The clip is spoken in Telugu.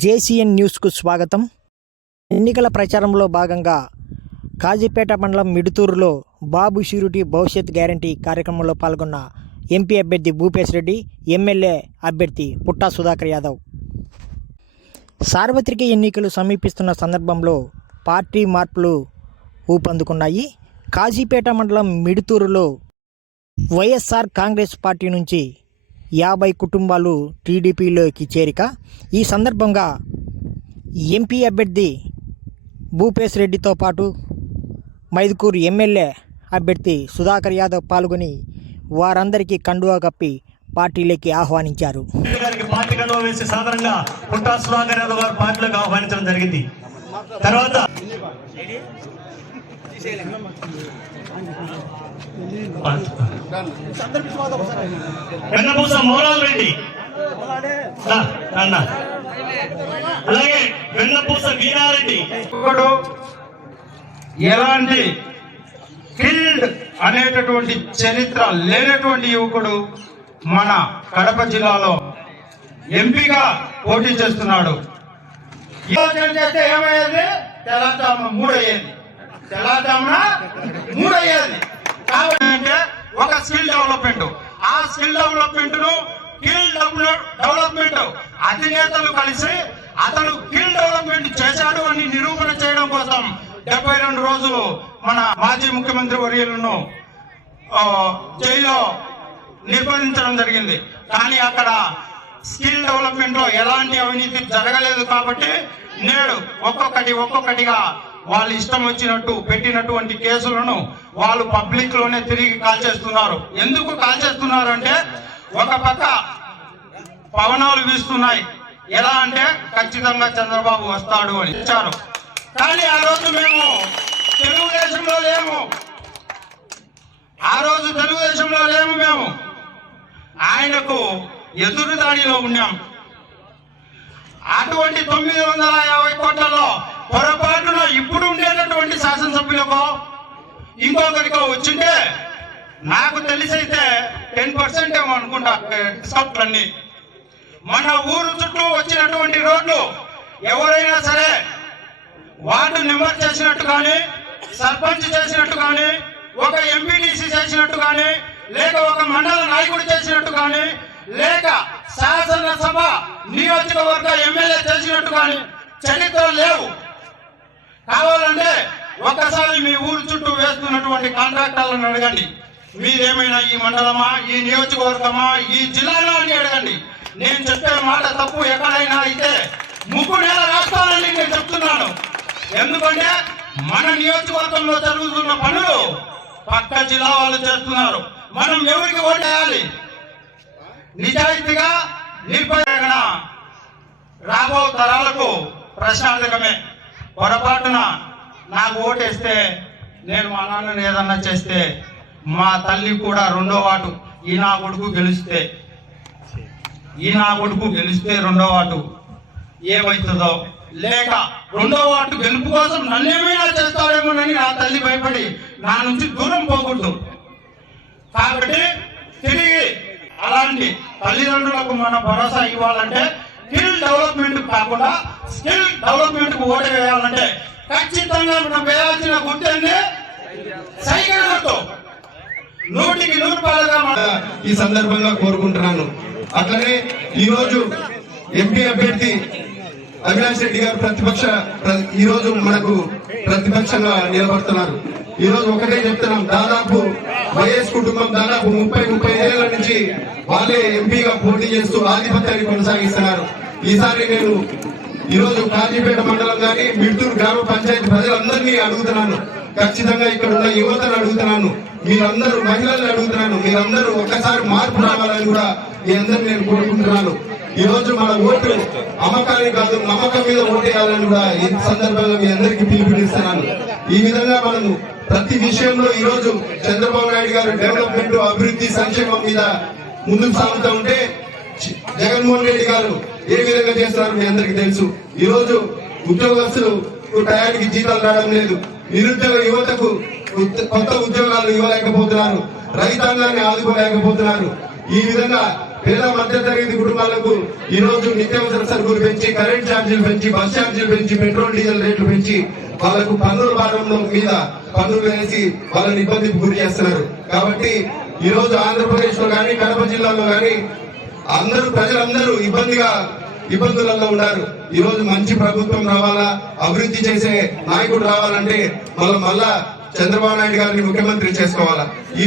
జేసీఎన్ న్యూస్కు స్వాగతం. ఎన్నికల ప్రచారంలో భాగంగా కాజీపేట మండలం మిడుతూరులో బాబు షూరిటీ భవిష్యత్ గ్యారంటీ కార్యక్రమంలో పాల్గొన్న ఎంపీ అభ్యర్థి భూపేష్ రెడ్డి ఎమ్మెల్యే అభ్యర్థి పుట్టా సుధాకర్ యాదవ్. సార్వత్రిక ఎన్నికలు సమీపిస్తున్న సందర్భంలో పార్టీ మార్పులు ఊపందుకున్నాయి. కాజీపేట మండలం మిడుతూరులో వైఎస్ఆర్ కాంగ్రెస్ పార్టీ నుంచి యాభై కుటుంబాలు టీడీపీలోకి చేరిక ఈ సందర్భంగా ఎంపీ అభ్యర్థి భూపేశ్ రెడ్డితో పాటు మైదుకూరు ఎమ్మెల్యే అభ్యర్థి సుధాకర్ యాదవ్ పాల్గొని వారందరికీ కండువా కప్పి పార్టీలోకి ఆహ్వానించారు. పార్టీ కండువా వేసి సాధారణంగా పుట్టా సుధాకర్ యాదవ్ గారు పార్టీలోకి ఆహ్వానించడం జరిగింది. తర్వాత వెన్నపూస మోరాల్ రెడ్డి. అలాగే వెన్నపూస వీరారెడ్డి. యువకుడు ఎలాంటి ఫీల్డ్ అనేటటువంటి చరిత్ర లేనటువంటి యువకుడు మన కడప జిల్లాలో ఎంపీగా పోటీ చేస్తున్నాడు. యోచన చేస్తే ఏమయ్యేది? తెల్లజామున మూడు అయ్యేది తెల్లజామున మూడు కావాలంటే అంటే ఒక స్కిల్ డెవలప్మెంట్. ఆ స్కిల్ డెవలప్మెంట్ను స్కిల్ డెవలప్మెంట్. అధినేతలు కలిసి అతను స్కిల్ డెవలప్మెంట్ చేశాడు అని నిరూపణ చేయడం కోసం డెబ్బై రెండు రోజులు మన మాజీ ముఖ్యమంత్రి వర్యులను జైల్లో నిర్బంధించడం జరిగింది. కానీ అక్కడ స్కిల్ డెవలప్మెంట్లో ఎలాంటి అవినీతి జరగలేదు కాబట్టి నేడు ఒక్కొక్కటి ఒక్కొక్కటిగా వాళ్ళు ఇష్టం వచ్చినట్టు పెట్టినటువంటి కేసులను వాళ్ళు పబ్లిక్లోనే తిరిగి కాల్చేస్తున్నారు. ఎందుకు కాల్చేస్తున్నారు అంటే ఒక పక్క పవనాలు వీస్తున్నాయి. ఎలా అంటే ఖచ్చితంగా చంద్రబాబు వస్తాడు అని ఇచ్చారు కానీ ఆ రోజు మేము తెలుగుదేశంలో లేము. ఆ రోజు తెలుగుదేశంలో లేము మేము. ఆయనకు ఎదురుదాడిలో ఉన్నాం. అటువంటి తొమ్మిది వందల యాభై కోట్లలో పొరపాటున ఇప్పుడు ఉండేటటువంటి శాసనసభ్యులకు ఇంకొకరికో వచ్చింటే నాకు తెలిసైతే టెన్ పర్సెంట్ ఏమో అనుకుంటా డిస్కౌంట్లన్నీ మన ఊరు చుట్టూ వచ్చినటువంటి రోడ్లు ఎవరైనా సరే వార్డు నెంబర్ చేసినట్టు కానీ సర్పంచ్ చేసినట్టు కానీ ఒక ఎంపీటీసీ చేసినట్టు కానీ లేక ఒక మండల నాయకుడు చేసినట్టు కానీ లేక శాసనసభ నియోజకవర్గ ఎమ్మెల్యే చేసినట్టు కానీ చరిత్ర లేవు. కావాలంటే ఒక్కసారి మీ ఊరు చుట్టూ వేస్తున్నటువంటి కాంట్రాక్టర్లను అడగండి. మీరేమైనా ఈ మండలమా ఈ నియోజకవర్గమా ఈ జిల్లానా అని అడగండి. నేను చెప్పే మాట తప్పు ఎక్కడైనా అయితే ముగ్గు నెల రాష్ట్రాలని నేను చెప్తున్నాను. ఎందుకంటే మన నియోజకవర్గంలో జరుగుతున్న పనులు పక్క జిల్లా వాళ్ళు చేస్తున్నారు. మనం ఎవరికి ఓటేయాలి నిజాయితీగా నిర్భయంగా రాబో తరాలకు ప్రశాంతకమే పొరపాటున నాకు ఓటేస్తే నేను మా నాన్నని ఏదన్నా చేస్తే మా తల్లి కూడా రెండో వాటు ఈ నా కొడుకు గెలిస్తే. ఈ నా కొడుకు గెలిస్తే రెండో వాటు ఏమవుతుందో లేక రెండో వాటు గెలుపు కోసం నన్నేమైనా చేస్తారేమోనని నా తల్లి భయపడి నా నుంచి దూరం పోకూడదు. కాబట్టి తిరిగి అలాంటి తల్లిదండ్రులకు మన భరోసా ఇవ్వాలంటే స్కిల్ డెవలప్మెంట్ కాకుండా స్కిల్ డెవలప్మెంట్కు ఓటు వేయాలంటే ఖచ్చితంగా మనం వేయాల్సిన గుర్తుంది సైకిల్ గుర్తు నూటికి నూరు పాలుగా ఈ సందర్భంగా కోరుకుంటున్నాను. అట్లనే ఈ రోజు ఎంపీ అభ్యర్థి అవినాష్ రెడ్డి గారు ప్రతిపక్ష ఈ రోజు మనకు ప్రతిపక్షంగా నిలబడుతున్నారు. ఈ రోజు ఒకటే చెప్తున్నాం. దాదాపు వైఎస్ కుటుంబం దాదాపు ముప్పై ముప్పై ఏళ్ళ నుంచి వాళ్ళే ఎంపీగా పోటీ చేస్తూ ఆధిపత్యాన్ని కొనసాగిస్తున్నారు. ఈసారి నేను ఈరోజు కాజీపేట మండలం కానీ మిడ్తూరు గ్రామ పంచాయతీ ప్రజలందరినీ అడుగుతున్నాను. ఖచ్చితంగా ఇక్కడ ఉన్న యువతను అడుగుతున్నాను. మీరందరూ మహిళలను అడుగుతున్నాను. మీరందరూ ఒక్కసారి మార్పు రావాలని కూడా మీ అందరిని నేను కోరుకుంటున్నాను. ఈ రోజు మన ఓటు అమ్మకాన్ని కాదు నమ్మకం మీద ఓటేయాలని కూడా ఈ సందర్భంగా మీ అందరికీ పిలుపునిస్తున్నాను. ఈ విధంగా మనము ప్రతి విషయంలో ఈ రోజు చంద్రబాబు నాయుడు గారు డెవలప్మెంట్ అభివృద్ధి సంక్షేమం మీద ముందుకు సాగుతూ ఉంటే జగన్మోహన్ రెడ్డి గారు ఏ విధంగా చేస్తున్నారు మీ అందరికీ తెలుసు. ఈ రోజు ఉద్యోగస్తులు టయానికి జీతాలు రావడం లేదు. నిరుద్యోగ యువతకు కొత్త ఉద్యోగాలు ఇవ్వలేకపోతున్నారు. రైతాంగాన్ని ఆదుకోలేకపోతున్నారు. ఈ విధంగా పేద మధ్యతరగతి కుటుంబాలకు ఈ రోజు నిత్యావసర సరుకులు పెంచి కరెంట్ ఛార్జీలు పెంచి బస్ ఛార్జీలు పెంచి పెట్రోల్ డీజిల్ రేట్లు పెంచి వాళ్ళకు పన్నుల భారంలో మీద పన్నులు వేసి వాళ్ళని ఇబ్బందికి గురి చేస్తున్నారు. కాబట్టి ఈ రోజు ఆంధ్రప్రదేశ్లో కానీ కడప జిల్లాలో కానీ అందరూ ప్రజలందరూ ఇబ్బందిగా ఇబ్బందులలో ఉన్నారు. ఈ రోజు మంచి ప్రభుత్వం రావాలా? అభివృద్ధి చేసే నాయకుడు రావాలంటే మనం మళ్ళా చంద్రబాబు నాయుడు గారిని ముఖ్యమంత్రి చేసుకోవాలా? ఈ